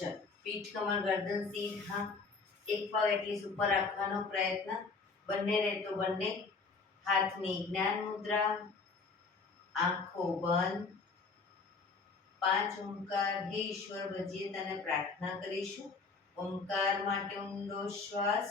ચલ, પીઠ કમર ગરદન સીધા, એક પગ એટલી ઉપર રાખવાનો પ્રયત્ન, બંને રહે તો બંને હાથની જ્ઞાન મુદ્રા, આંખો બંધ. 5 ઓમકાર હે ઈશ્વર ભજીએ તને પ્રાર્થના કરીશું. ઓમકાર માટે ઊંડો શ્વાસ.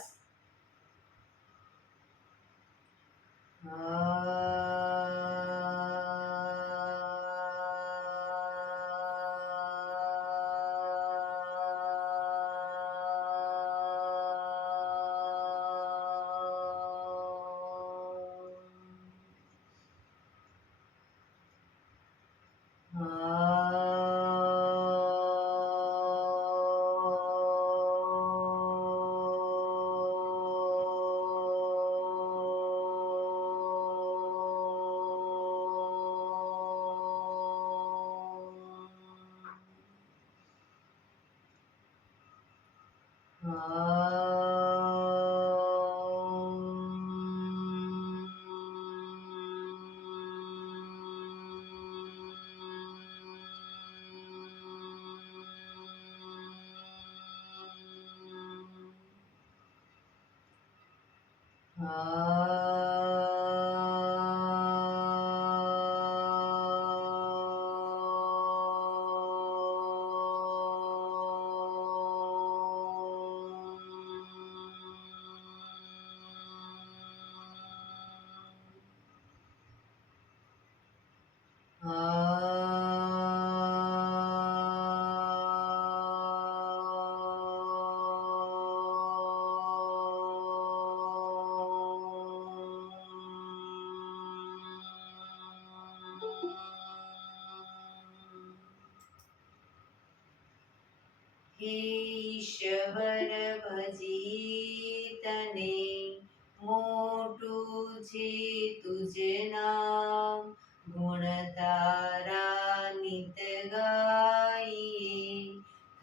ઈશ્વર ભજી તને મોટું છે તુજ નામ, ગુણ તારા નિત ગાઈએ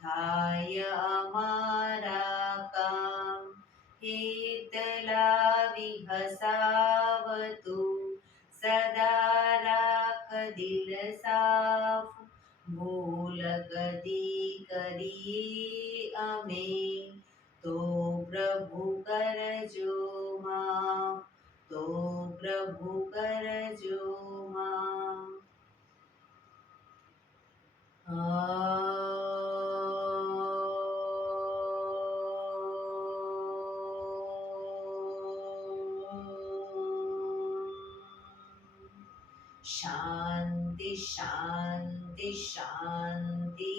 થાય અમારા કામ. હેતલા વિહસાવતું સદા રાખ દિલ સાફ, ભૂલ કદી કરીએ અમે તો પ્રભુ કરજો માફ, તો પ્રભુ કરજો માફ. શાંતિ શાંતિ શાંતિ.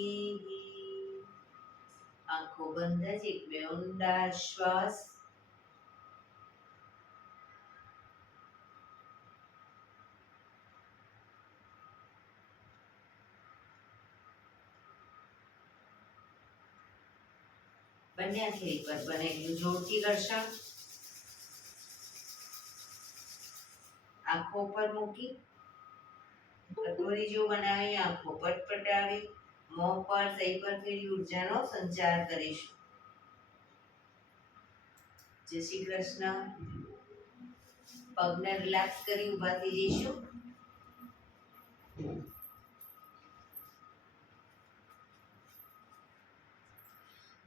આંખો બંધ જ એક બે ઊંડા શ્વાસ. બંને હથેળી પર બને એટલું જોરથી ઘર્ષણ. આંખો પર મૂકી કટોરી જેવું બનાવી આંખો પટપટાવી મોં પર સહી પર ફેરી ઉર્જાનો સંચાર કરીશું. જય શ્રી કૃષ્ણ. પગને રિલેક્સ કરી ઊભા થઈ જઈશું.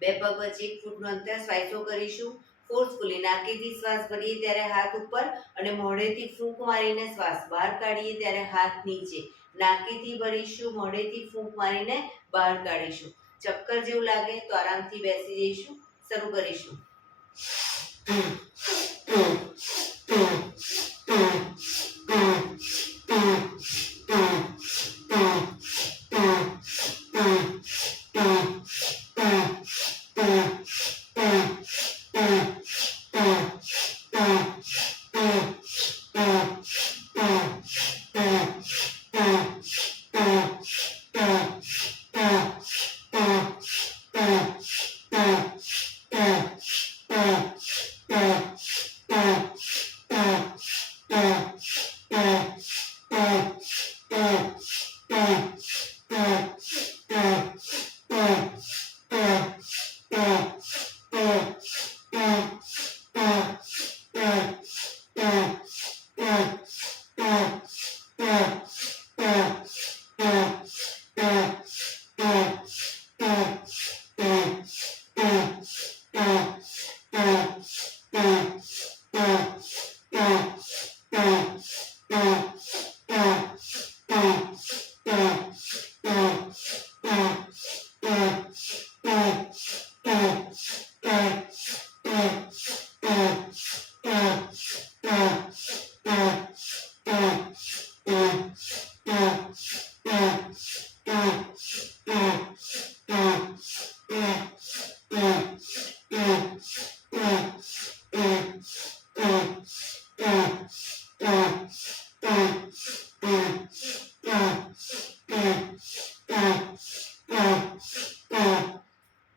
બે પગ વચ્ચે 1 ફૂટનું અંતર સ્વાઈસો કરીશું. ફોર્સફુલી નાકેથી શ્વાસ ભરીએ ત્યારે હાથ ઉપર અને મોઢેથી ફૂંક મારીને શ્વાસ બહાર કાઢીએ ત્યારે હાથ નીચે. નાકેથી ભરીશું, મોઢેથી ફૂંક મારીને બહાર કાઢીશું. ચક્કર જેવું લાગે તો આરામથી બેસી જઈશું. શરૂ કરીશું.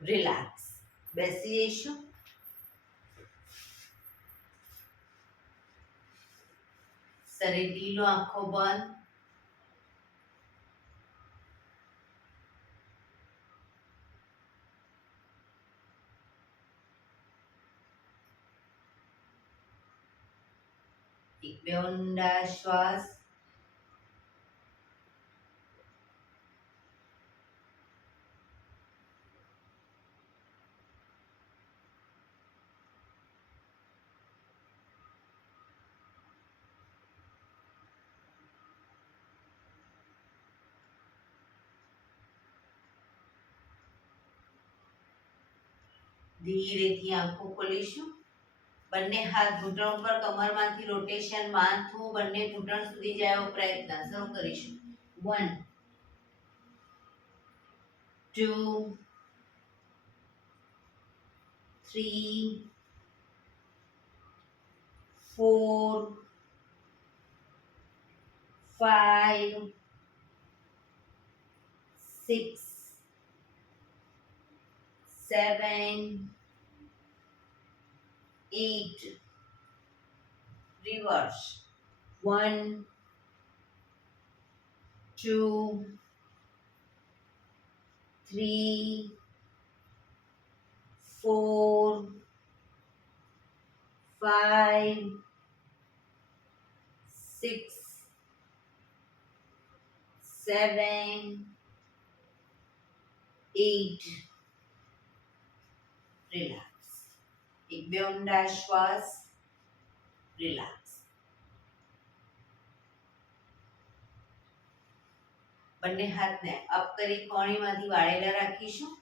રિલેક્સ. બેસી જઈશું. શરીર ઢીલો, આંખો બંધ. એક બે ઊંડા શ્વાસ. ધીરેથી આંખો ખોલીશું. બંને હાથ ઘૂંટણ ઉપર, કમરમાંથી રોટેશન, માથું બંને ઘૂંટણ સુધી જાય એવો પ્રયત્ન. શરૂ કરીશું. 1 2 3 4 5 6 7 8 reverse. 1 2 3 4 5 6 7 8 રિલેક્સ. એક બે ઊંડા શ્વાસ. રિલેક્સ. બંને હાથને અપ કરી કોણીમાંથી વાળેલા રાખીશું.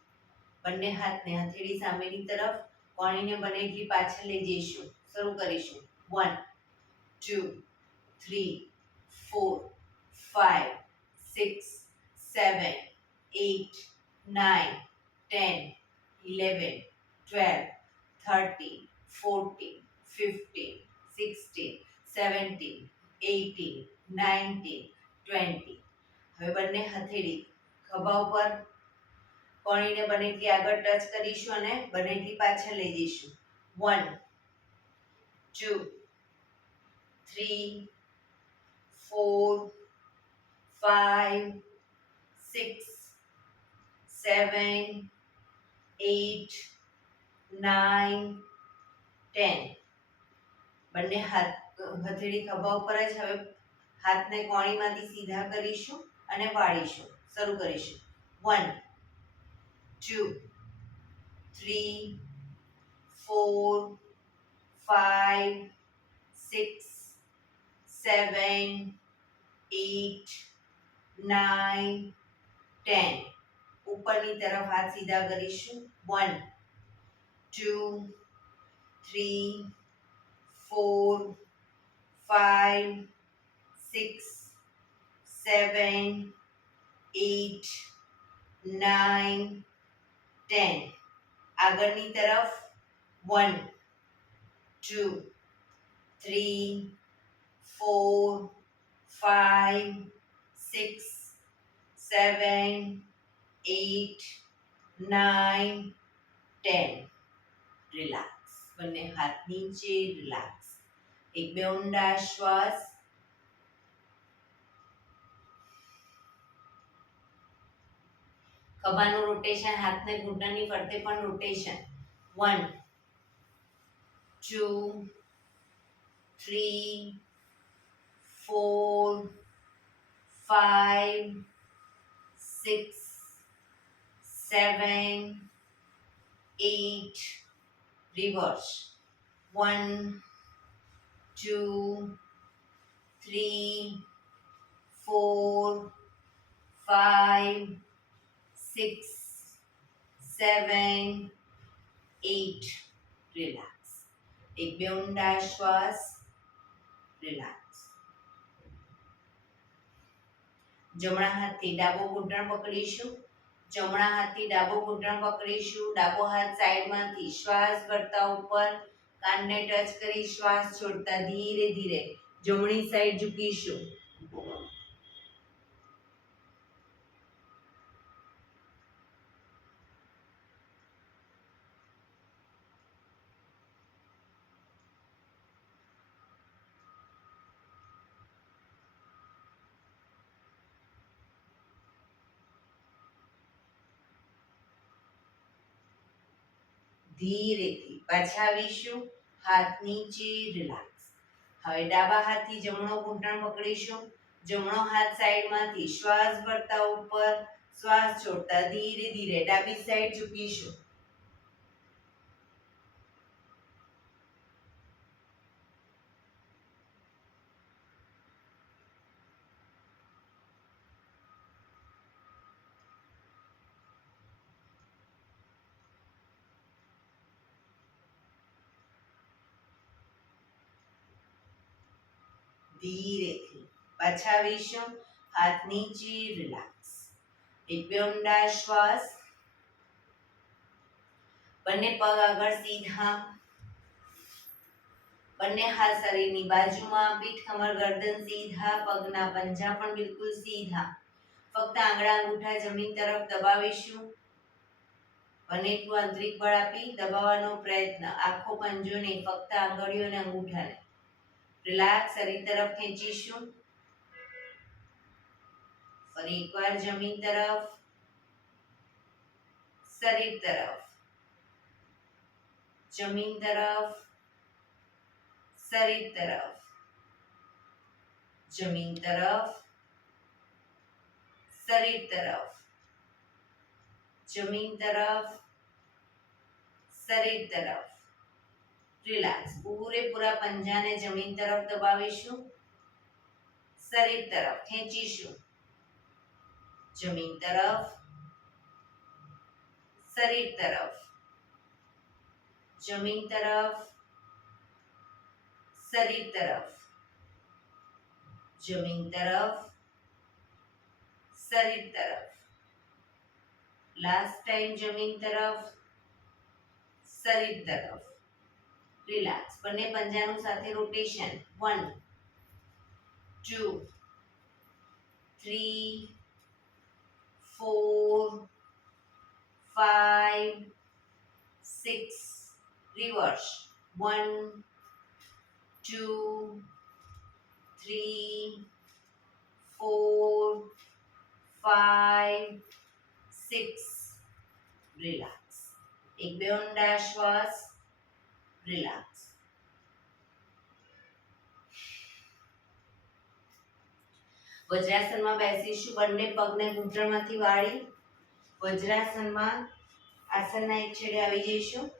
બંને હાથને હથેળી સામેની તરફ, કોણીને બને એટલી પાછળ લઈ જઈશું. શરૂ કરીશું. 1 2 3 4 5 6 7 8 9 10 11 12 13 14 15 16 17 18 19 20. હવે બંને હથેળી ખભા ઉપર, કોણીને બને એટલી આગળ ટચ કરીશું અને બને એટલી પાછળ લઈ જઈશું. 1 2 3 4 5 6 7 8 9 10. બંને હથેળી ખભા ઉપર જ. હવે હાથને કોણીમાંથી સીધા કરીશું અને વાળીશું. શરૂ કરીશું. 1 2 3 4 5 6 7 8 9 10. ઉપરની તરફ હાથ સીધા કરીશું. 1 2 3 4 5 6 7 8 9 10. આગળની તરફ 1 2 3 4 5 6 7 8 9 10. રિલેક્સ. બંને હાથ નીચે. રિલેક્સ. એક બે ઊંડા શ્વાસ. ખભાનું રોટેશન, હાથને ઘૂંટણની ફરતે પણ રોટેશન. 1 2 3 4 5 6 7 8 reverse. 1 2 3 4 5 6 7 8 રિલેક્સ. એક બે ઊંડા શ્વાસ, રિલેક્સ. જમણા હાથથી ડાબો ઘૂંટણ પકડીશું. જમણા હાથથી ડાબો ઘૂંટણ પકડીશું. ડાબો હાથ સાઈડમાંથી શ્વાસ ભરતા ઉપર કાનને ટચ કરી શ્વાસ છોડતા ધીરે ધીરે જમણી સાઈડ ઝૂકીશું. ધીરેથી પાછા આવીશું. હાથ નીચે, રિલેક્સ. હવે ડાબા હાથથી જમણો ઘૂંટણ પકડીશું. જમણો હાથ સાઈડમાંથી શ્વાસ ભરતા ઉપર શ્વાસ છોડતા ધીરે ધીરે ડાબી સાઈડ ઝૂકીશું. ધીરેથી પાછા આવીશું. હાથ નીચે, રિલેક્સ. એક બે ઊંડા શ્વાસ. બંને પગ આગળ સીધા. બંને હાથ શરીરની બાજુમાં. પીઠ કમર ગરદન સીધા. પગના પંજા પણ બિલકુલ સીધા. ફક્ત આંગળા અંગૂઠા જમીન તરફ દબાવીશું. બને એટલું આંતરિક બળ આપી દબાવવાનો પ્રયત્ન. આખો પંજો નહીં, ફક્ત આંગળીઓ અને અંગૂઠાને. રિલેક્સ. શરીર તરફ ખેંચીશું. ફરી એકવાર જમીન તરફ, શરીર તરફ, જમીન તરફ, શરીર તરફ, જમીન તરફ, શરીર તરફ, જમીન તરફ, શરીર તરફ. રિલેક્સ. પૂરેપૂરા પંજાને જમીન તરફ દબાવીશું. શરીર તરફ ખેંચીશું. જમીન તરફ, શરીર તરફ, જમીન તરફ, શરીર તરફ, જમીન તરફ, શરીર તરફ. લાસ્ટ ટાઈમ જમીન તરફ, શરીર તરફ. રિલેક્સ. બંને પંજાનું સાથે રોટેશન. 1 2 3 4 5 6 રિવર્સ. 1 2 3 4 5 6. રિલેક્સ. એક બે ઊંડા શ્વાસ, રિલેક્સ. વજ્રાસનમાં બેસીશું. બંને પગને ઘૂંટણમાંથી વાળી વજ્રાસનમાં આસનના એક છેડે આવી જઈશું.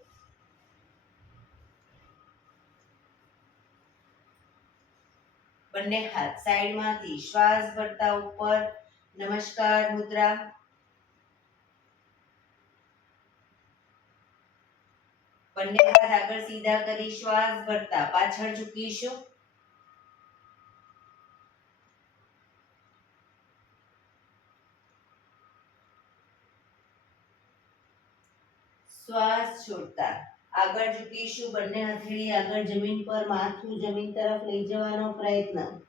બંને હાથ સાઈડમાંથી શ્વાસ ભરતા ઉપર નમસ્કાર મુદ્રા. બંને હાથ આગળ સીધા કરી શ્વાસ ભરતા પાછળ ઝૂકીશું. શ્વાસ છોડતા આગળ ઝૂકીશું. બંને હથેળી આગળ જમીન પર, માથું જમીન તરફ લઈ જવાનો પ્રયત્ન.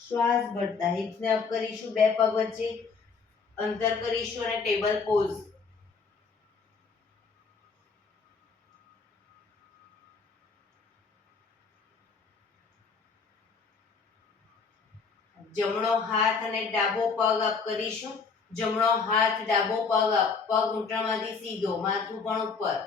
શ્વાસ ભરતા હિપ્સને અપ કરીશું. બે પગ વચ્ચે અંતર કરીશું અને ટેબલ પોઝ. જમણો હાથ અને ડાબો પગ અપ કરીશું. જમણો હાથ ડાબો પગ અપ. પગ ઘૂંટણમાંથી સીધો, માથું પણ ઉપર.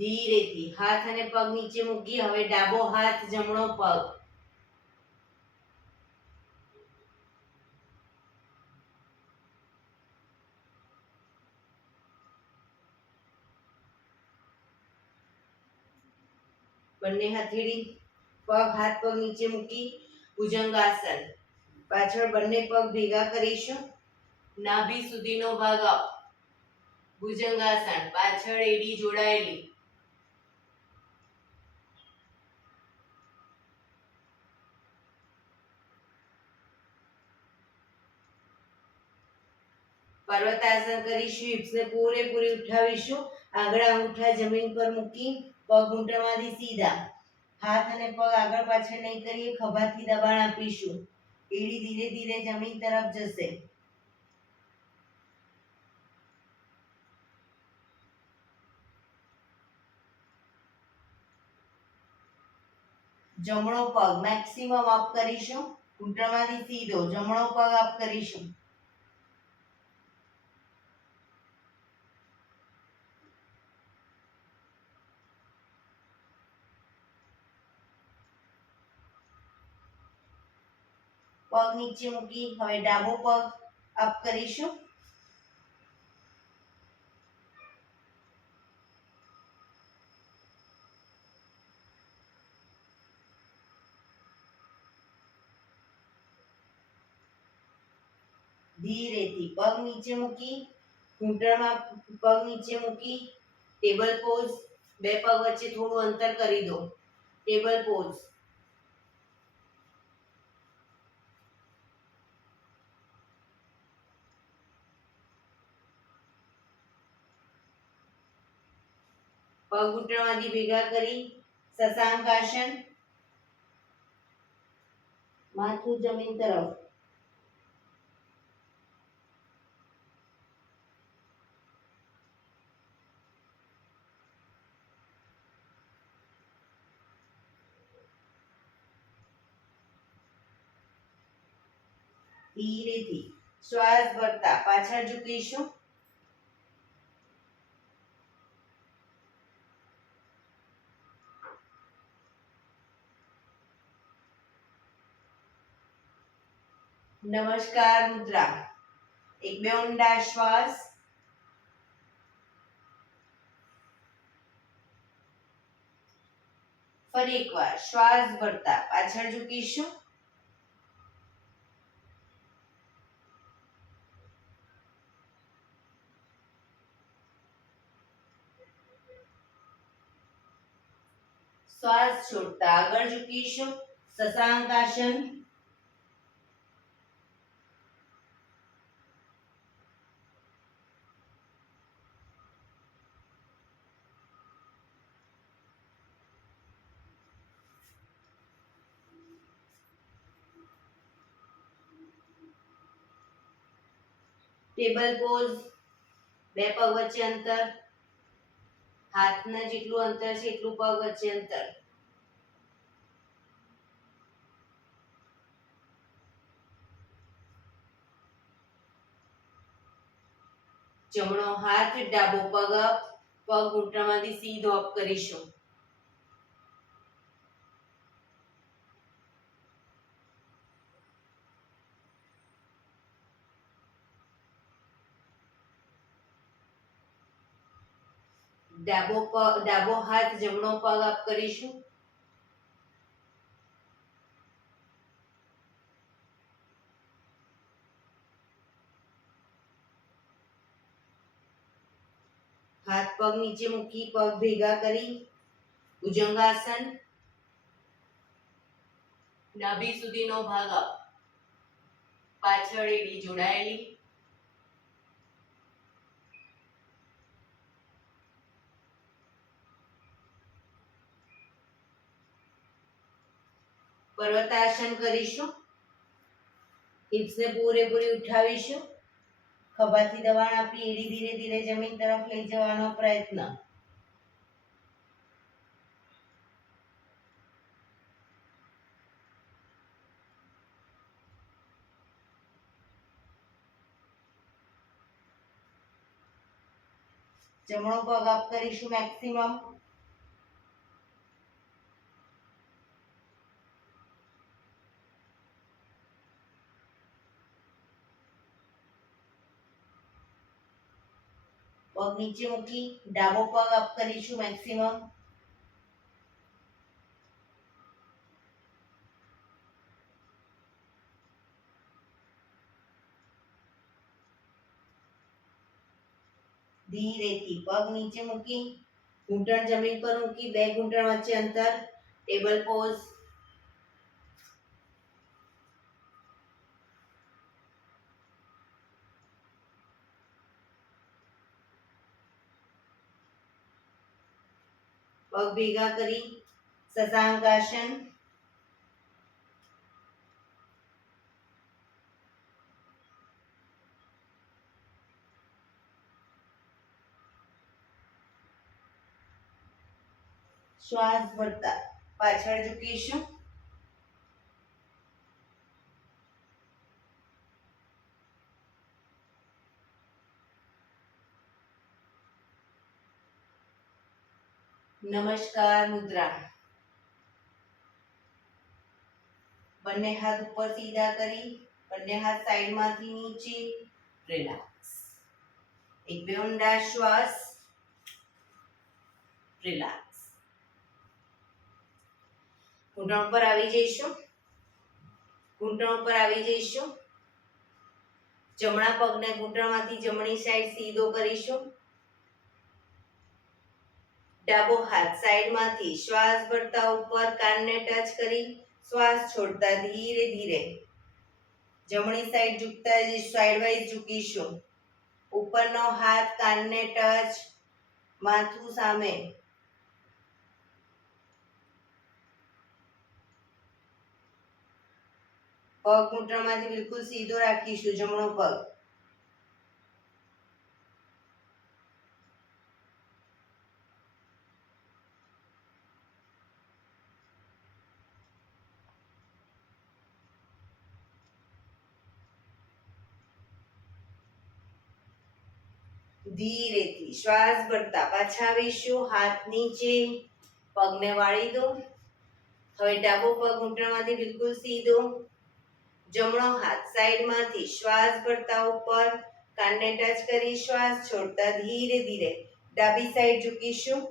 ધીરેથી હાથ અને પગ નીચે મૂકી હવે ડાબો હાથ જમણો પગ, બંને હથેળી પગ હાથ પગ નીચે મૂકી ભુજંગાસન. પાછળ બંને પગ ભેગા કરીશું, નાભી સુધીનો ભાગ અપ, ભુજંગાસન. પાછળ એડી જોડાયેલી, પર્વતાસન કરીશું. હિપ્સને પૂરેપૂરી ઉઠાવીશું. આગળ અંગૂઠા જમીન પર મૂકી પગ ઘૂંટણમાંથી સીધા, હાથ અને પગ આગળ પાછળ નહીં કરીએ, ખભાથી દબાણ આપીશું. એડી ધીરે ધીરે જમીન તરફ જશે. જમણો પગ મેક્સિમમ અપ કરીશું, ઘૂંટણમાંથી સીધો જમણો પગ અપ કરીશું. પગ નીચે મૂકી હવે ડાબો પગ અપ કરીશું. ધીરેથી પગ નીચે મૂકી ઘૂંટણમાં પગ નીચે મૂકી ટેબલ પોઝ. બે પગ વચ્ચે થોડું અંતર કરી દો. Table pose. પગ ઘૂંટણમાંથી ભેગા કરી શશાંકાસન. માથું જમીન તરફ. ધીરેથી શ્વાસ ભરતા પાછળ ઝૂકીશું. નમસ્કાર મુદ્રા. એક બે ઊંડા શ્વાસ. ફરી એકવાર શ્વાસ ભરતા પાછળ ઝૂકીશું. શ્વાસ છોડતા આગળ ઝૂકીશું. શશાંકાસન. Table pose. બે પગ વચ્ચે અંતર, હાથના જેટલું અંતર છે એટલું પગ વચ્ચે અંતર. જમણો હાથ ડાબો પગ અપ, પગ ઘૂંટણમાંથી સીધો અપ કરીશું. ડાબો હાથ જમણો પગ અપ કરીશું. હાથ પગ નીચે મૂકી પગ ભેગા કરી ભુજંગાસન. નાભી સુધીનો ભાગ અપ, પાછળ એડી જોડાયેલી. પર્વતાસન કરીશું. હિપ્સને પૂરેપૂરી ઉઠાવીશું. ખભાથી દબાણ આપી એડી ધીરે ધીરે જમીન તરફ લઈ જવાનો પ્રયત્ન. જમણો પગ અપ કરીશું મેક્સિમમ. પગ નીચે મૂકી ડાબો પગ અપ કરીશું મેક્સિમમ. ધીરેથી પગ નીચે મૂકી ઘૂંટણ જમીન પર મૂકી બે ઘૂંટણ વચ્ચે અંતર ટેબલ પોઝ. પગ ભેગા કરી શશાંક આસન. શ્વાસ ભરતા પાછળ ઝૂકીશું. નમસ્કાર મુદ્રા. બંને હાથ ઉપર સીધા કરી બંને હાથ સાઈડમાંથી નીચે રિલેક્સ. એક બે ઊંડા શ્વાસ. રિલેક્સ. ઘૂંટણ ઉપર આવી જઈશું. ઘૂંટણ ઉપર આવી જઈશું. જમણા પગને ઘૂંટણમાંથી જમણી સાઈડ સીધો કરીશું. ડાબો હાથ સાઈડમાંથી શ્વાસ ભરતા ઉપર કાનને ટચ કરી શ્વાસ છોડતા ધીરે ધીરે જમણી સાઈડ ઝૂકતા સાઈડ વાઇઝ ઝૂકીશું. ઉપરનો હાથ કાનને ટચ, માથું સામે. પગ ઘૂંટણમાંથી બિલકુલ સીધો રાખીશું જમણો પગ. ધીરેથી શ્વાસ ભરતા પાછા આવીશું. હાથ નીચે, પગને વાળી દો. હવે ડાબો પગ ઘૂંટણમાંથી બિલકુલ સીધો. જમણો હાથ સાઈડમાંથી શ્વાસ ભરતા ઉપર કાનને ટચ કરી શ્વાસ છોડતા ધીરે ધીરે ડાબી સાઈડ ઝૂકીશું.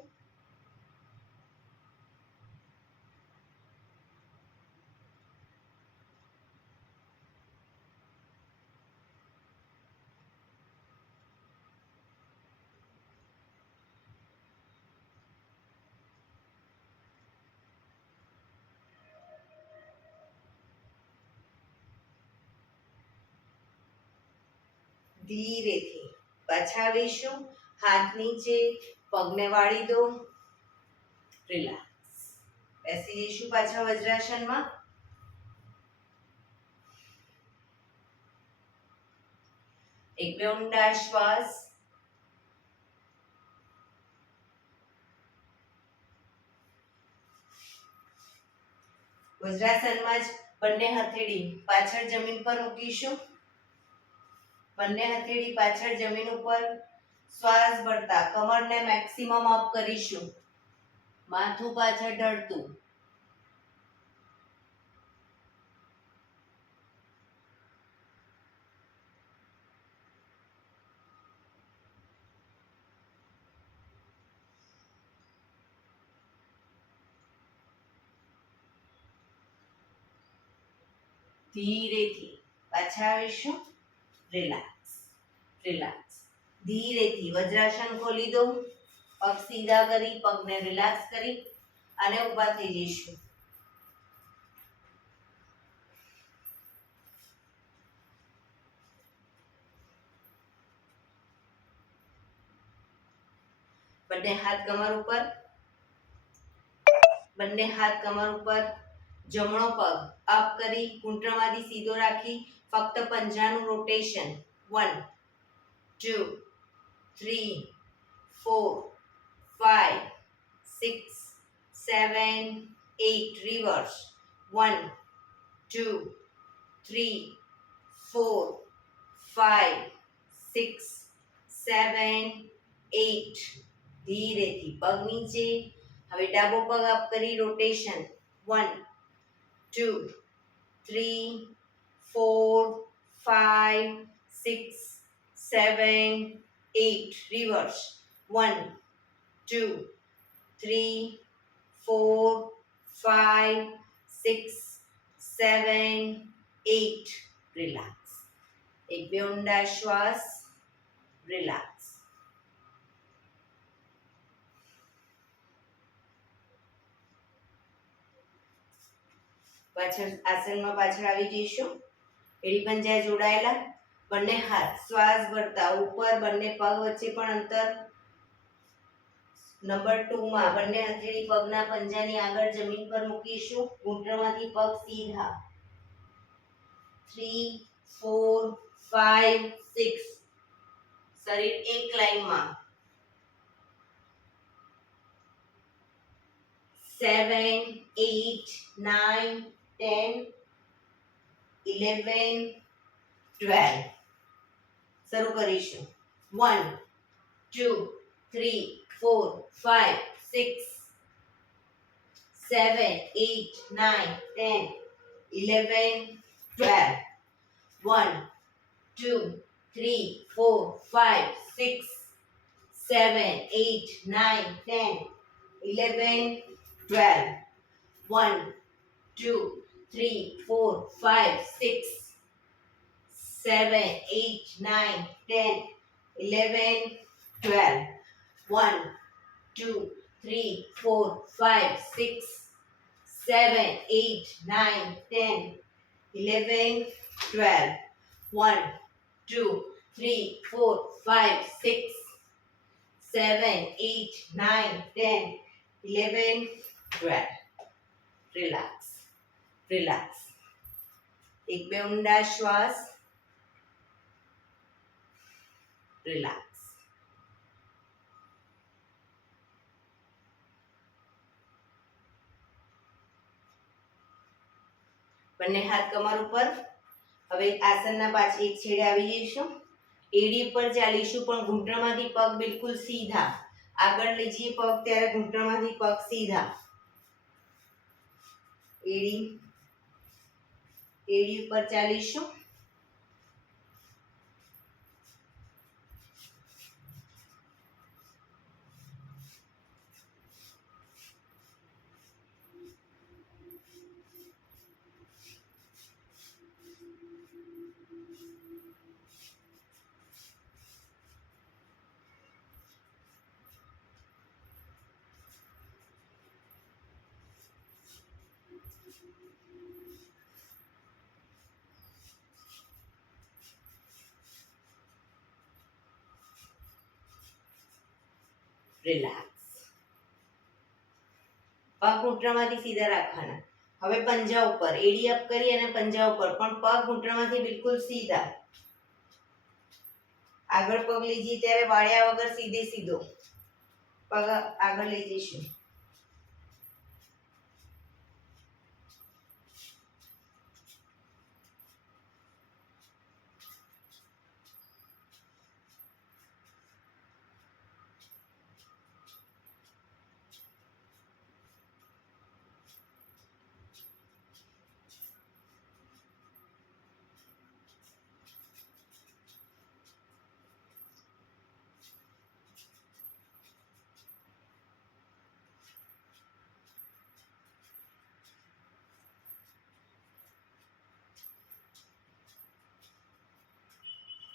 ધીરેથી પાછા આવીશું. હાથ નીચે, પગને વાળી દો. રિલેક્સ. બેસી જઈશું પાછા વજ્રાસનમાં. એક બે ઊંડા શ્વાસ. વજ્રાસનમાં જ બંને હથેળી પાછળ જમીન પર મૂકીશું. બંને હથેળી પાછળ જમીન ઉપર શ્વાસ ભરતા કમરને મેક્સિમમ અપ કરીશું. માથું પાછળ ઢળતું. ધીરેથી પાછા આવીશું. રિલેક્સ. રિલેક્સ. ધીરેથી વજ્રાસન ખોલી દો. પગ સીધા કરી પગને રિલેક્સ કરી અને ઊભા થઈ જઈશું. બંને હાથ કમર ઉપર. બંને હાથ કમર ઉપર. જમણો પગ અપ કરી ઘૂંટણમાંથી સીધો રાખી ફક્ત પંજાનું રોટેશન. 1 2 3 4 5 6 7 8 રિવર્સ. 1 2 3 4 5 6 7 8. ધીરેથી પગ નીચે. હવે ડાબો પગ અપ કરી રોટેશન. 1 2 3 4 5 6 7 8 reverse 1 2 3 4 5 6 7 8 રિલેક્સ એક બે ઊંડા શ્વાસ રિલેક્સ પાછળ આસનમાં પાછળ આવી જઈશું એડી પંજા જોડાયેલા બંને હાથ શ્વાસ ભરતા ઉપર બંને પગ વચ્ચે પણ અંતર નંબર 2 માં બંને હથેળી પગના પંજાની આગળ જમીન પર મૂકીશું ઘૂંટણમાંથી પગ સીધા 3 4 5 6 શરીર એક લાઈનમાં 7 8 9 10 11 12 શરૂ કરીશું 1 2 3 4 5 6 7 8 9 10 11 12 1 2 3 4 5 6 7 8 9 10 11 12 1 2 3 4 5 6 7 8 9 10 11 12 1 2 3 4 5 6 7 8 9 10 11 12 1 2 3 4 5 6 7 8 9 10 11 12 રિલેક્સ રિલેક્સ એક બે ઊંડા શ્વાસ રિલેક્સ બંને હાથ કમર ઉપર હવે આસનના પાછળ એક છેડે આવી જઈશું એડી ઉપર ચાલીશું પણ ઘૂંટણમાંથી પગ બિલકુલ સીધા આગળ લઈ જઈએ પગ ત્યારે ઘૂંટણમાંથી પગ સીધા એડી ઉપર ચાલીશું રિલેક્સ પગ ઘૂંટણમાંથી સીધા રાખવાના હવે પંજા ઉપર એડી અપ કરી અને પંજા ઉપર પણ પગ ઘૂંટણમાંથી બિલકુલ સીધા આગળ પગ લઈ જઈએ ત્યારે વાળ્યા વગર સીધે સીધો પગ આગળ લઈ જઈશું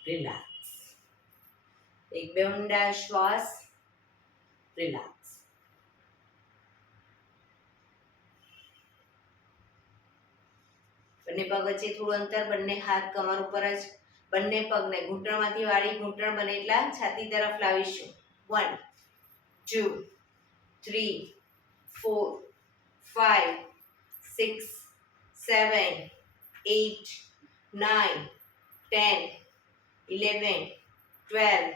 રિલેક્સ એક બે ઊંડા શ્વાસ રિલેક્સ બંને પગ વચ્ચે થોડું અંતર બંને હાથ કમર ઉપર જ બંને પગને ઘૂંટણમાંથી વાળી ઘૂંટણ બને એટલા છાતી તરફ લાવીશું 1 2 3 4 5 6 7 8 9 10 11 12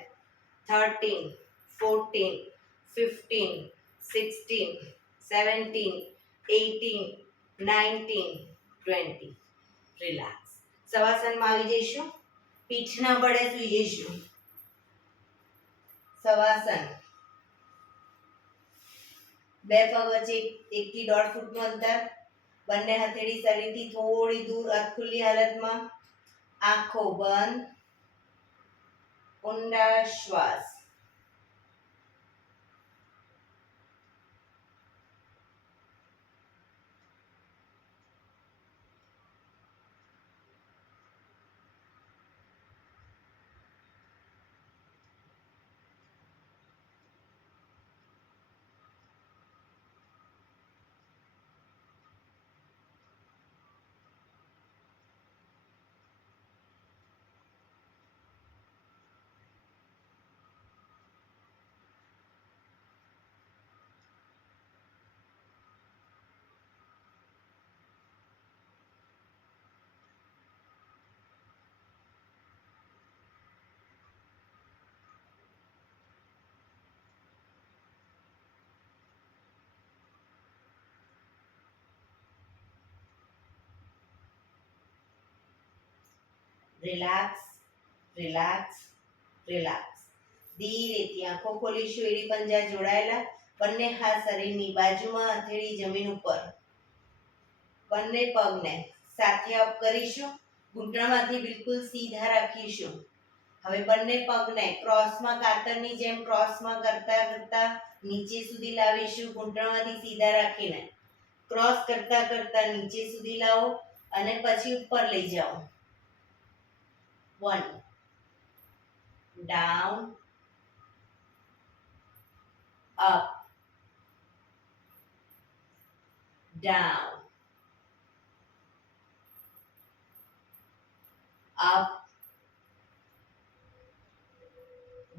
13 14 15 16 17 18 19 20 રિલેક્સ શવાસનમાં આવી જઈશું પીઠના બળે સૂઈ જઈશું શવાસન બે પગ વચ્ચે 1 થી 1.5 ફૂટનું અંતર બંને હથેળી શરીરથી થોડી દૂર અધખુલ્લી હાલતમાં આંખો બંધ ઊંડા શ્વાસ. Relax, relax, relax. ધીરેથી આંખો ખોલીશું. એડી પંજા જોડાયેલા. બંને હાથ શરીરની બાજુમાં, હથેળી જમીન ઉપર. બંને પગને સાથે અપ કરીશું. ઘૂંટણમાંથી બિલકુલ સીધા રાખીશું. હવે બંને પગને ક્રોસમાં, કાતરની જેમ ક્રોસમાં કરતા કરતા નીચે સુધી લાવીશું. ઘૂંટણમાંથી સીધા રાખીને ક્રોસ કરતા કરતા નીચે સુધી લાવો અને પછી ઉપર લઈ જાઓ. 1 down, up, down, up,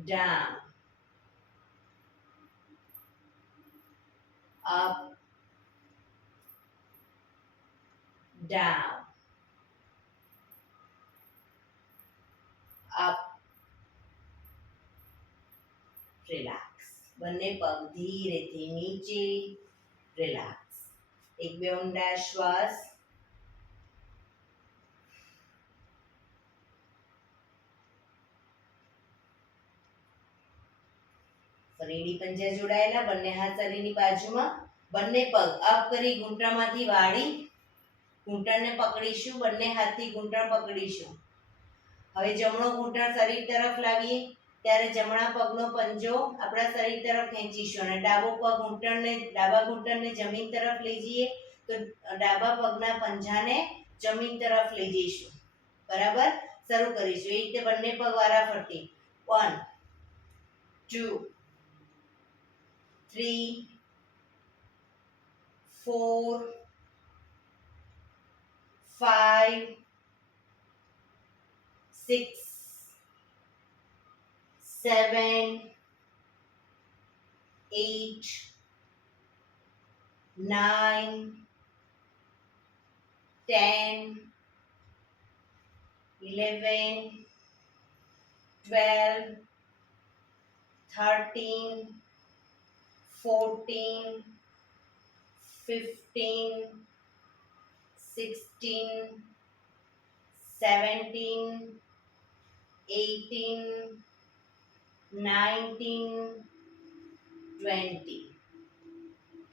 down, up, down, up. Relax. બંને પગ ધીરેથી નીચે. રિલેક્સ. એક બે ઊંડા શ્વાસ. ફરીથી પંજા જોડાયેલા. બંને હાથ શરીરની બાજુમાં. બંને પગ અપ કરી ઘૂંટણમાંથી વાળી ઘૂંટણને પકડીશું. બંને હાથથી ઘૂંટણ પકડીશું. હવે જમણો ઘૂંટણ શરીર તરફ લાવીએ ત્યારે જમણા પગનો પંજો આપણા શરીર તરફ ખેંચીશું અને ડાબા ઘૂંટણને જમીન તરફ લઈ જઈએ તો ડાબા પગના પંજાને જમીન તરફ લઈ જઈશું. બરાબર? શરૂ કરીશું. એ રીતે બંને પગ વારાફરતી. 1 2 3 4 5 6 7 8 9 10 11 12 13 14 15 16 17 18 19 20.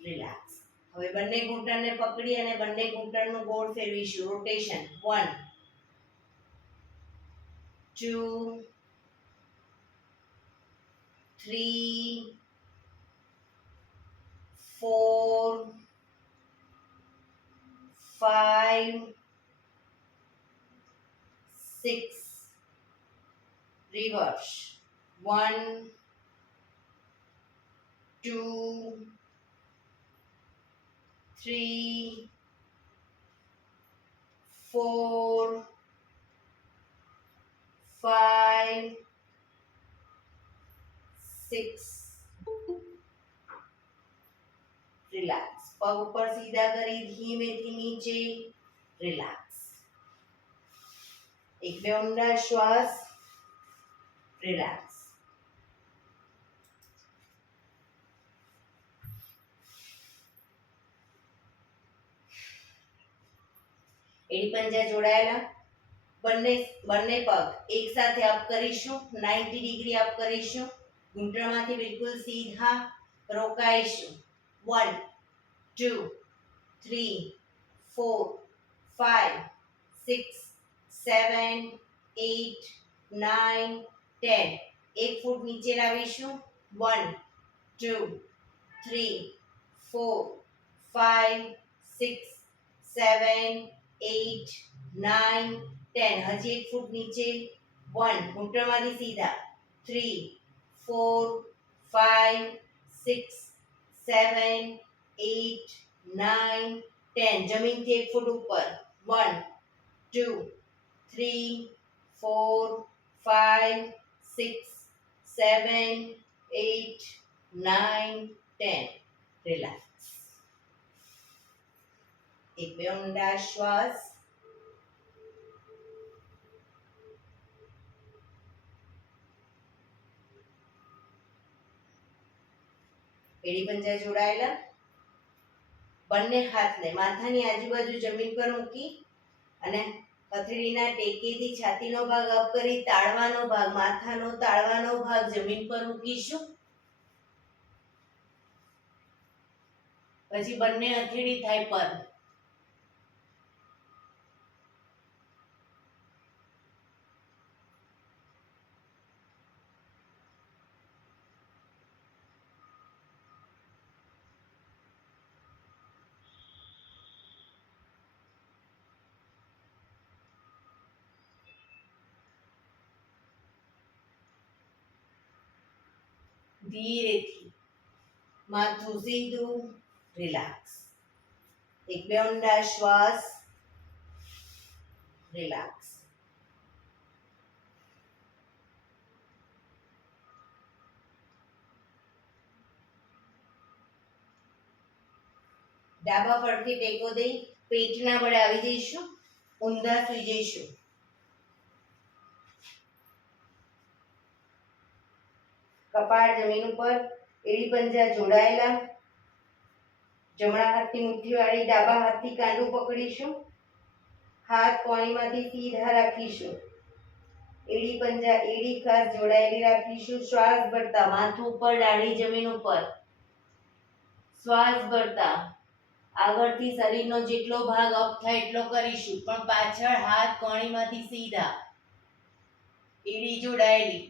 રિલેક્સ. હવે બંને ઘૂંટણને પકડી અને બંને ઘૂંટણનું ગોળ ફેરવીશું. રોટેશન. 1 2 3 4 5 6. Reverse. 1 2 3 4 5 6. રિલેક્સ. પગ ઉપર સીધા કરી ધીમેથી નીચે. રિલેક્સ. એક બે ઊંડા શ્વાસ. રિલેક્સ. એડી પંજા જોડાયેલા. બંને પગ એક સાથે અપ કરીશું. 90 ડિગ્રી અપ કરીશું. ઘૂંટણમાંથી બિલકુલ સીધા રોકાઈશું. 1 2 3 4 5 6 7 8 9 10 એક ફૂટ નીચે લાવીશું 1 2 3 4 5 6 7 8 9 10 હજી એક ફૂટ નીચે 1 ઘૂંટણમાંથી સીધા 3 4 5 6 7 8 9 10 જમીનથી એક ફૂટ ઉપર 1 2 3 4 5 6 7 8 9 10 રિલેક્સ એક બે ઊંડા શ્વાસ એડી પંજા જોડાયેલા બંને હાથને માથાની આજુબાજુ જમીન પર મૂકી અને હથેળીના ટેકેથી છાતીનો ભાગ અપ કરી તાળવાનો ભાગ માથાનો તાળવાનો ભાગ જમીન પર મૂકીશું પછી બંને હથેળી થાય પર ધીરેથી માથું સીધું રિલેક્સ એક બે ઊંડા શ્વાસ રિલેક્સ ડાબા પડખે ટેકો દઈ પેટના બળે આવી જઈશું ઊંધા સુઈ જઈશું કપાળ જમીન ઉપર એડી પંજા જોડાયેલા જમણા હાથની મુઠ્ઠી વાળી ડાબા હાથથી કાંડું પકડીશું હાથ કોણીમાંથી સીધા રાખીશું એડી પંજા એડી ખાસ જોડાયેલી રાખીશું શ્વાસ ભરતા માથું ઉપર ડાળી જમીન ઉપર શ્વાસ ભરતા આગળથી શરીરનો જેટલો ભાગ અપ થાય એટલો કરીશું પણ પાછળ હાથ કોણીમાંથી સીધા એડી જોડાયેલી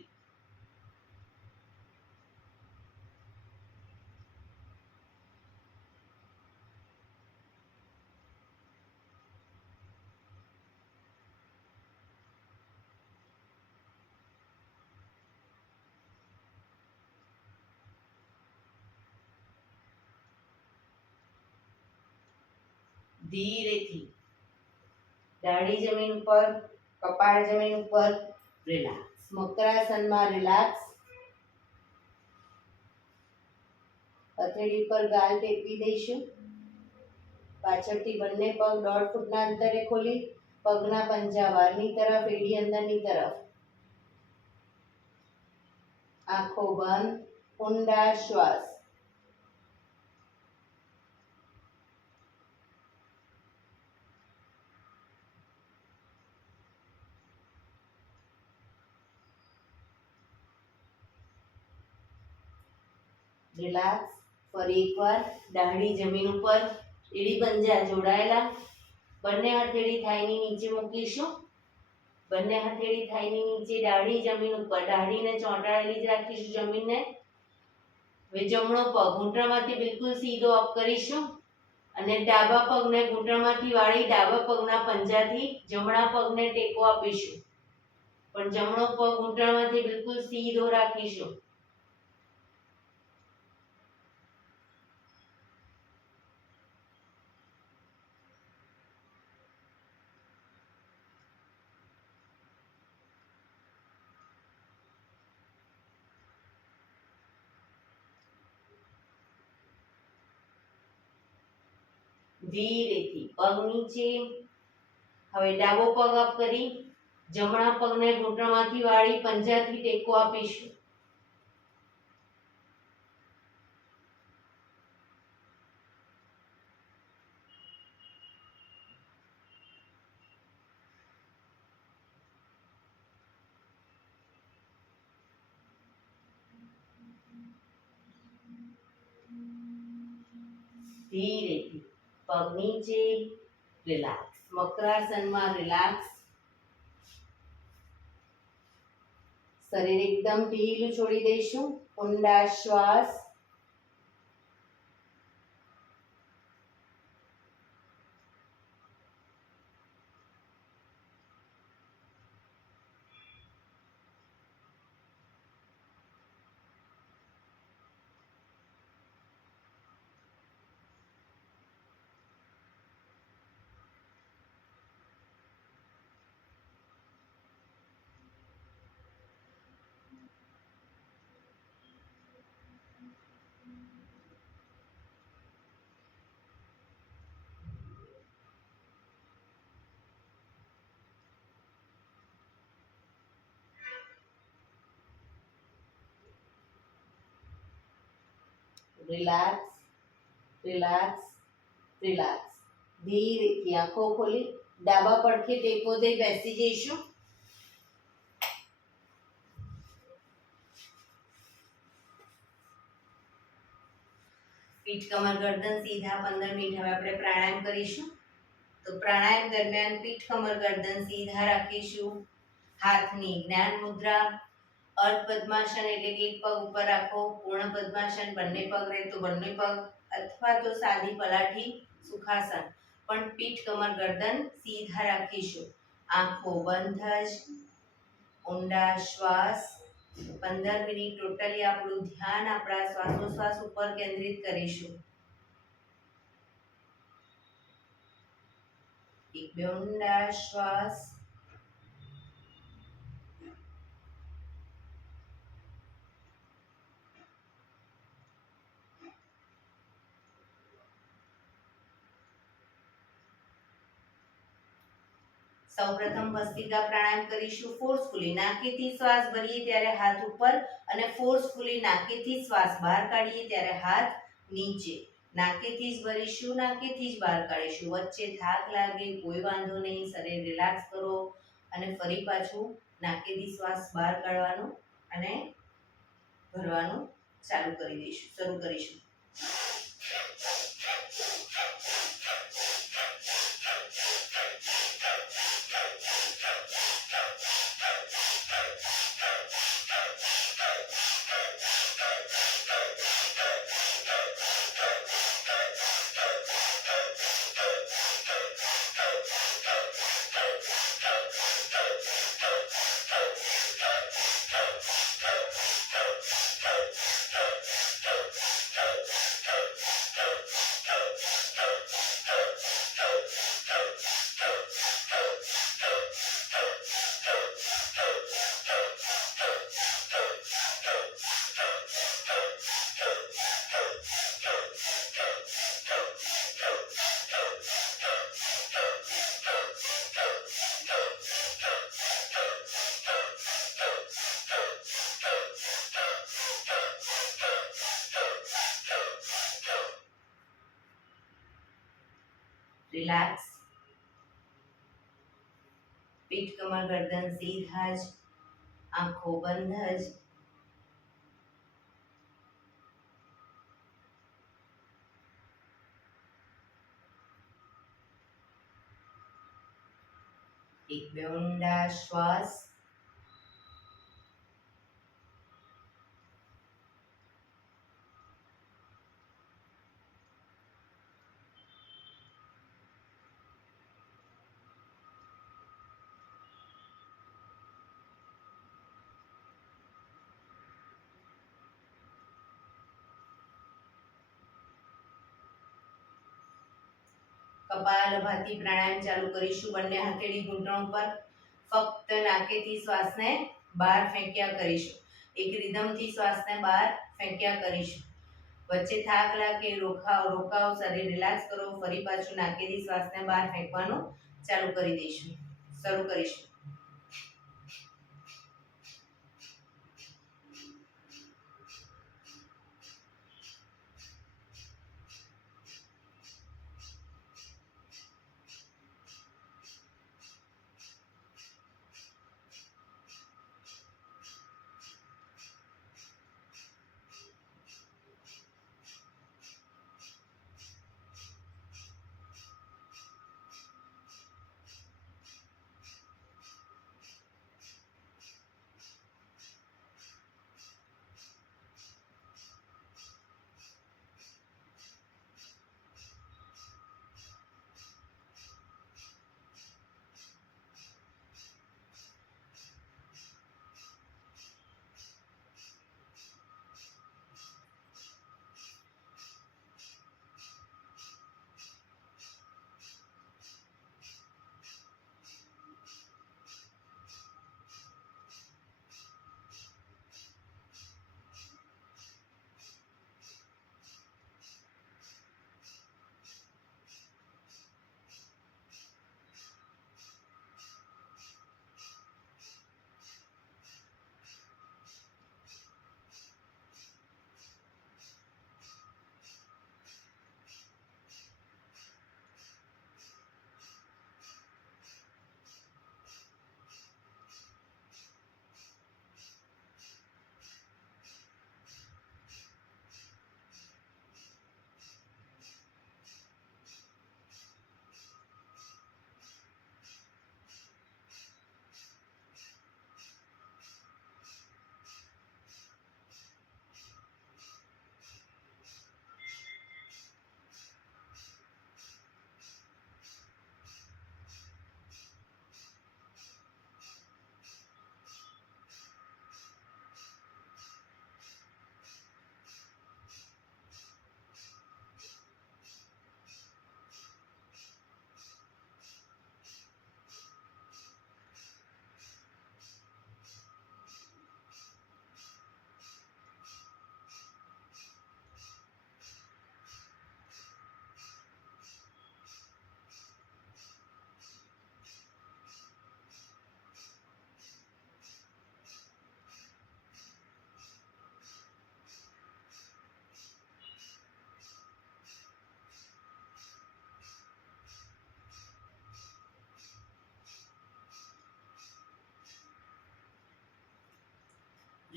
ધીરેથી દાઢી જમીન ઉપર કપાળ જમીન ઉપર રિલેક્સ મકરાસનમાં રિલેક્સ હથેળી પર ગાલ ટેકવી દઈશું પાછળથી બંને પગ 1.5 ફૂટના અંતરે ખોલી પગના પંજા બહારની તરફ એડી અંદરની તરફ આંખો બંધ ઊંડા શ્વાસ રિલેક્સ ફરી એકવાર દાઢી જમીન ઉપર એડી પંજા જોડાયેલા બંને હથેળી થાઈની નીચે મૂકીશું બંને હથેળી થાઈની નીચે દાઢી જમીન ઉપર દાઢીને ચોંટાડેલી જ રાખીશું જમીનને હવે જમણો પગ ઘૂંટણમાંથી બિલકુલ સીધો અપ કરીશું અને ડાબા પગને ઘૂંટણમાંથી વાળી ડાબા પગના પંજાથી જમણા પગને ટેકો આપીશું પણ જમણો પગ ઘૂંટણમાંથી બિલકુલ સીધો રાખીશું ધીરેથી પગ નીચે હવે ડાબો પગ અપ કરી જમણા પગને ઘૂંટણમાંથી વાળી પંજાથી ટેકો આપીશું ધીરેથી પગ નીચે રિલેક્સ મકરાસનમાં રિલેક્સ શરીર એકદમ ઢીલું છોડી દઈશું. ઊંડા શ્વાસ. Relax, relax, relax. ધીરેથી આંખો ખોલી ડાબા પડખે ટેકો દઈ બેસી જઈશું. પીઠ કમર ગરદન સીધા. 15 મિનિટ હવે આપણે પ્રાણાયામ કરીશું. તો પ્રાણાયામ દરમિયાન પીઠ કમર ગરદન સીધા રાખીશું. હાથની જ્ઞાન મુદ્રા. અર્ધ પદ્માસન એટલે કે એક પગ ઉપર રાખો. પૂર્ણ પદ્માસન બંને પગ રહે તો બંને પગ, અથવા તો સાદી પલાઠી સુખાસન. પણ પીઠ કમર ગરદન સીધા રાખીશું. આંખો બંધ જ. ઊંડા શ્વાસ. 15 મિનિટ ટોટલી આપણું ધ્યાન આપણા શ્વાસોશ્વાસ ઉપર કેન્દ્રિત કરીશું. એક બે ઊંડા શ્વાસ. સૌપ્રથમ ભસ્ત્રિકા પ્રાણાયામ કરીશું. ફોર્સફુલી નાકેથી શ્વાસ ભરીએ ત્યારે હાથ ઉપર અને ફોર્સફુલી નાકેથી શ્વાસ બહાર કાઢીએ ત્યારે હાથ નીચે. નાકેથી જ ભરીશું, નાકેથી જ બહાર કાઢીશું. વચ્ચે થાક લાગે કોઈ વાંધો નહીં. શરીર રિલેક્સ કરો અને ફરી પાછું નાકેથી શ્વાસ બહાર કાઢવાનું અને ભરવાનું શરૂ કરીશું. રિલેક્સ. પીઠ કમર ગરદન સીધા જ. આંખો બંધ જ. એક બે ઊંડા શ્વાસ. કપાલભાતિ પ્રાણાયામ ચાલુ કરીશું. બંને હથેળી ઘૂંટણ પર. ફક્ત નાકેથી શ્વાસને બહાર ફેંક્યા કરીશું. એક રિધમથી શ્વાસને બહાર ફેંક્યા કરીશું. વચ્ચે થાક લાગે રોકાવ, શરીર રિલેક્સ કરો. ફરી પાછું નાકેથી શ્વાસને બહાર ફેંકવાનું શરૂ કરીશું.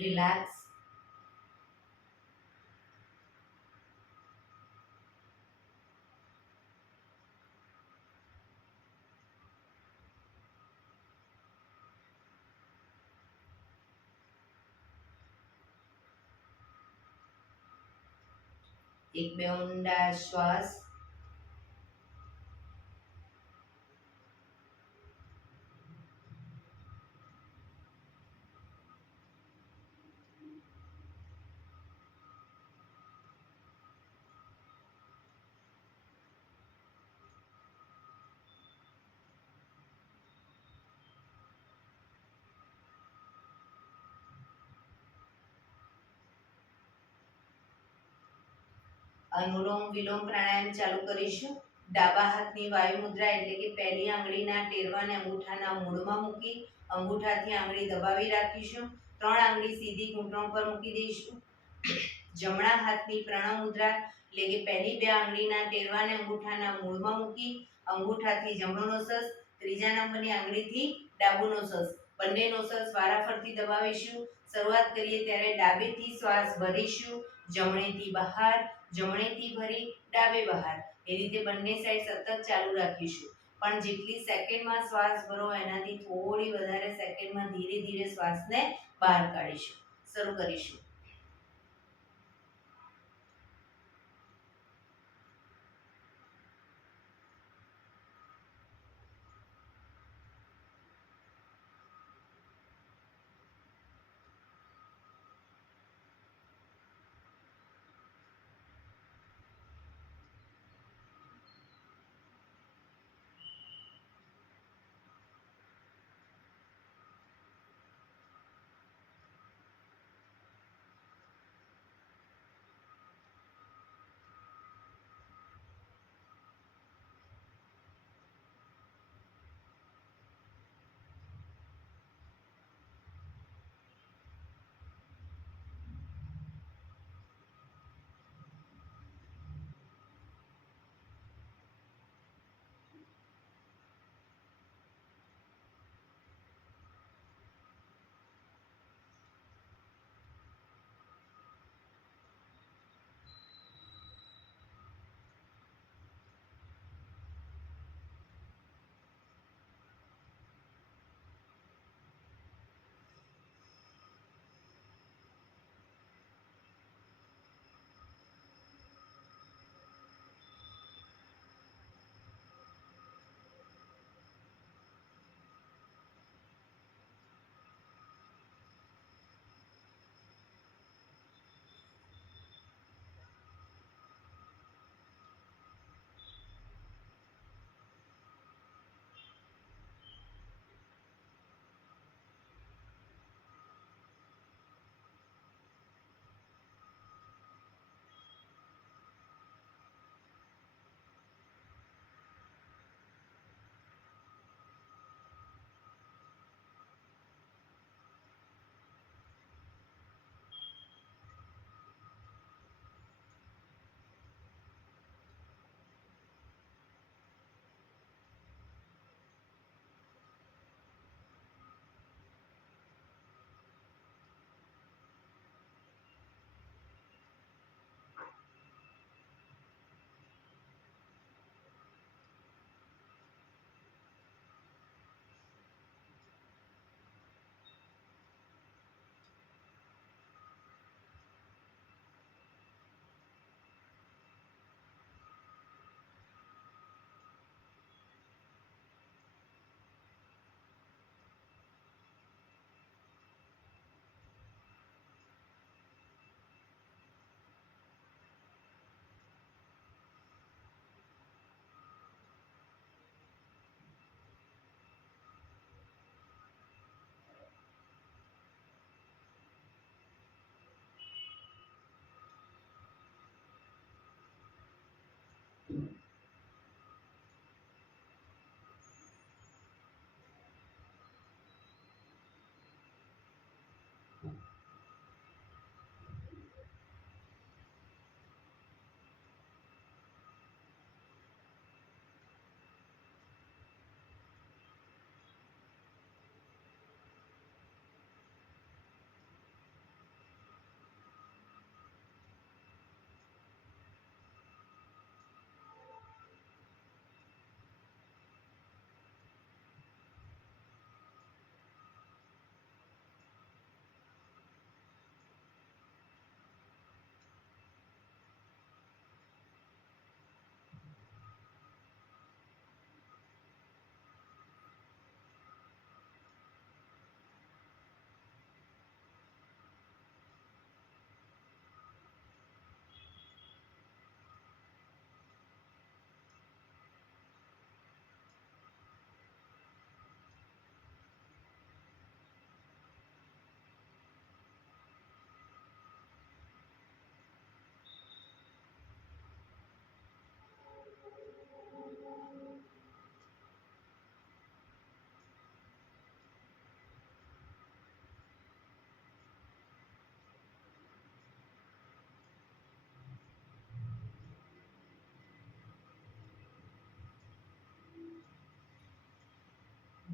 રિલેક્સ. એક બે ઊંડા શ્વાસ. અનુલોમ વિલોમ પ્રાણાયામ ચાલુ કરીશું. ડાબા હાથની વાયુ મુદ્રા એટલે કે પહેલી આંગળીના ટેરવાને અંગૂઠાના મૂળમાં મૂકી અંગૂઠાથી આંગળી દબાવી રાખીશું. 3 આંગળી સીધી ઘૂંટણ પર મૂકી દઈશું. જમણા હાથની પ્રણવ મુદ્રા એટલે કે પહેલી 2 આંગળીના ટેરવાને અંગૂઠાના મૂળમાં મૂકી અંગૂઠાથી જમણો નોસસ, ત્રીજા નંબરની આંગળીથી ડાબુ નોસસ, બંને નોસસ વારાફરતી દબાવીશું. શરૂઆત કરીએ ત્યારે ડાબેથી શ્વાસ ભરીશું, જમણેથી બહાર, જમણેથી ભરી ડાબે બહાર. એ રીતે બંને સાઈડ સતત ચાલુ રાખીશું. પણ જેટલી સેકન્ડમાં શ્વાસ ભરો એનાથી થોડી વધારે સેકન્ડમાં ધીરે ધીરે શ્વાસને બહાર કાઢીશું. શરૂ કરીશું.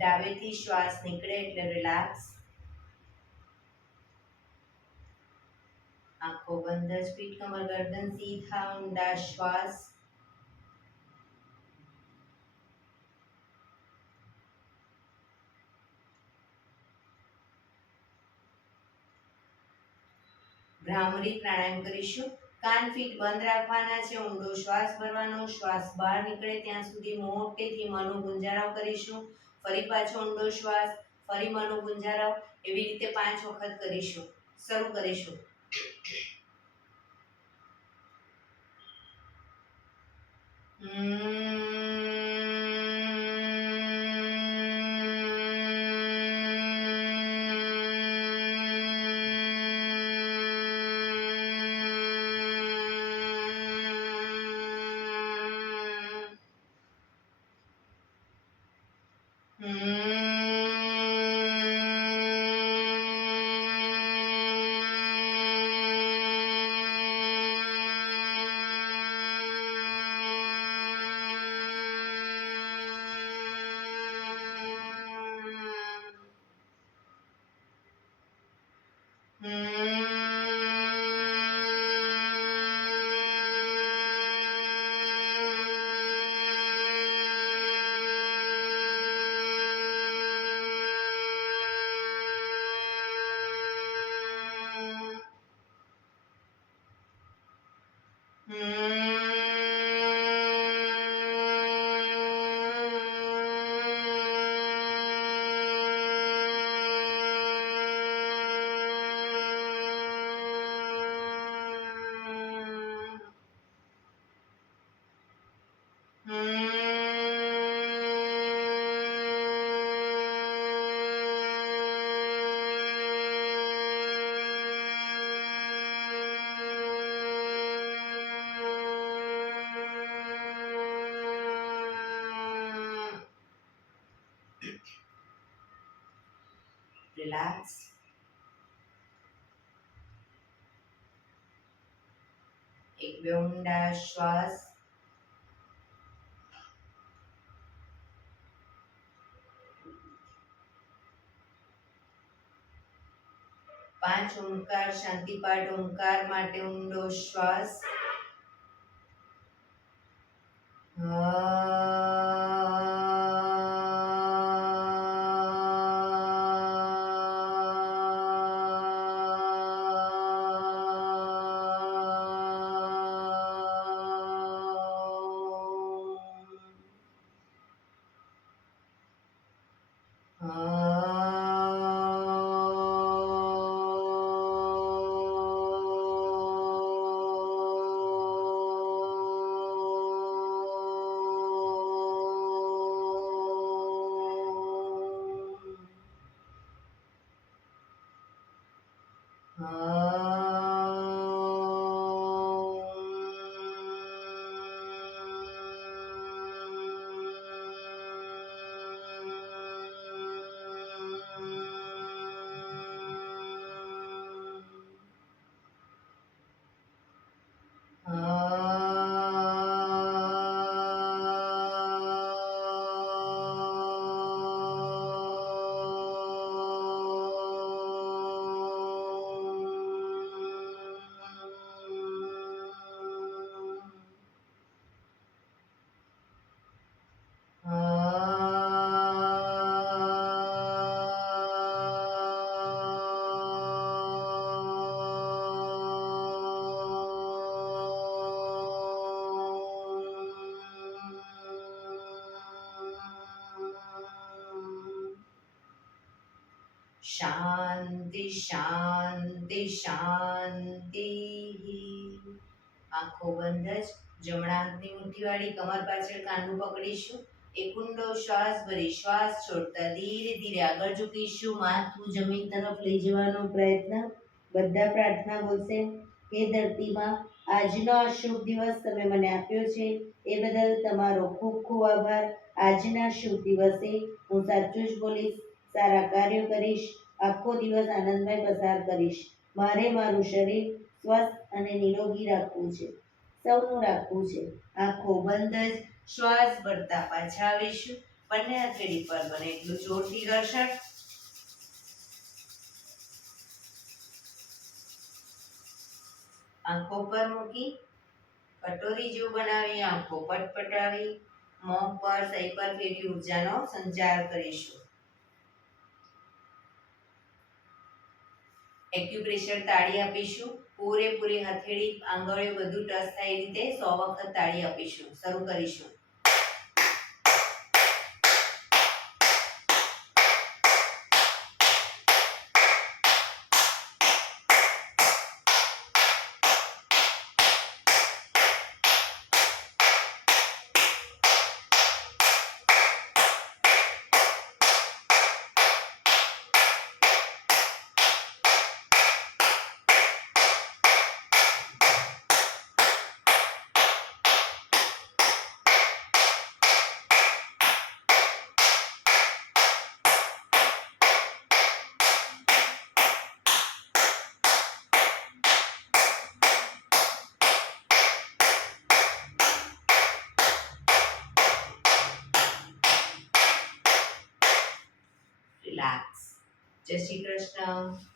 ડાબેથી શ્વાસ નીકળે એટલે રિલેક્સ. આંખો બંધ જ, પીઠ કમર ગરદન સીધા ઊંડા શ્વાસ. ભ્રામરી પ્રાણાયામ કરીશું. કાન ફીટ બંધ રાખવાના છે, ઊંડો શ્વાસ ભરવાનો, શ્વાસ બહાર નીકળે ત્યાં સુધી મોટેથી મનો ગુંજારાવ કરીશું. ફરી પાછો ઊંડો શ્વાસ, ફરી મનો ગુંજારાવ, એવી રીતે 5 વખત કરીશું. શરૂ કરીશું. રિલેક્સ. એક બે ઊંડા શ્વાસ. પાંચ ઓમકાર શાંતિપાઠ ઓમકાર માટે ઊંડો શ્વાસ. શાંતિ શાંતિ શાંતિ. આંખો બંધ જ, જમણા હાથની મુઠ્ઠી વાળી કમર પાછળ કાંડું પકડીશું. એક ઊંડો શ્વાસ ભરી શ્વાસ છોડતા ધીરે ધીરે આગળ ઝૂકીશું. માથું જમીન તરફ લઈ જવાનો પ્રયત્ન. બધા પ્રાર્થના બોલશે. હે ધરતીમાં, આજનો આ શુભ દિવસ તમે મને આપ્યો છે એ બદલ તમારો ખૂબ ખૂબ આભાર. આજના શુભ દિવસે હું સાચું જ બોલીશ, સારા કાર્યો કરીશ, આખો દિવસ આનંદમય પસાર કરીશ. મારે મારું શરીર સ્વસ્થ અને નિરોગી રાખવું છે, સૌનું રાખવું છે. આંખો બંધ જ શ્વાસ ભરતા પાછા આવીશું. બંને હથેળી પર બને એટલું જોરથી ઘર્ષણ. આંખો પર મૂકી કટોરી જેવું બનાવી આંખો પટપટાવી મોં પર સહી પર ફેરવી ઉર્જાનો સંચાર કરીશું. એક્યુપ્રેશર તાળી આપીશું. પૂરેપૂરી હથેળી આંગળીઓ બધું ટચ થાય એ રીતે 100 વખત તાળી આપીશું. શરૂ કરીશું. રિલેક્સ. જય શ્રી કૃષ્ણ.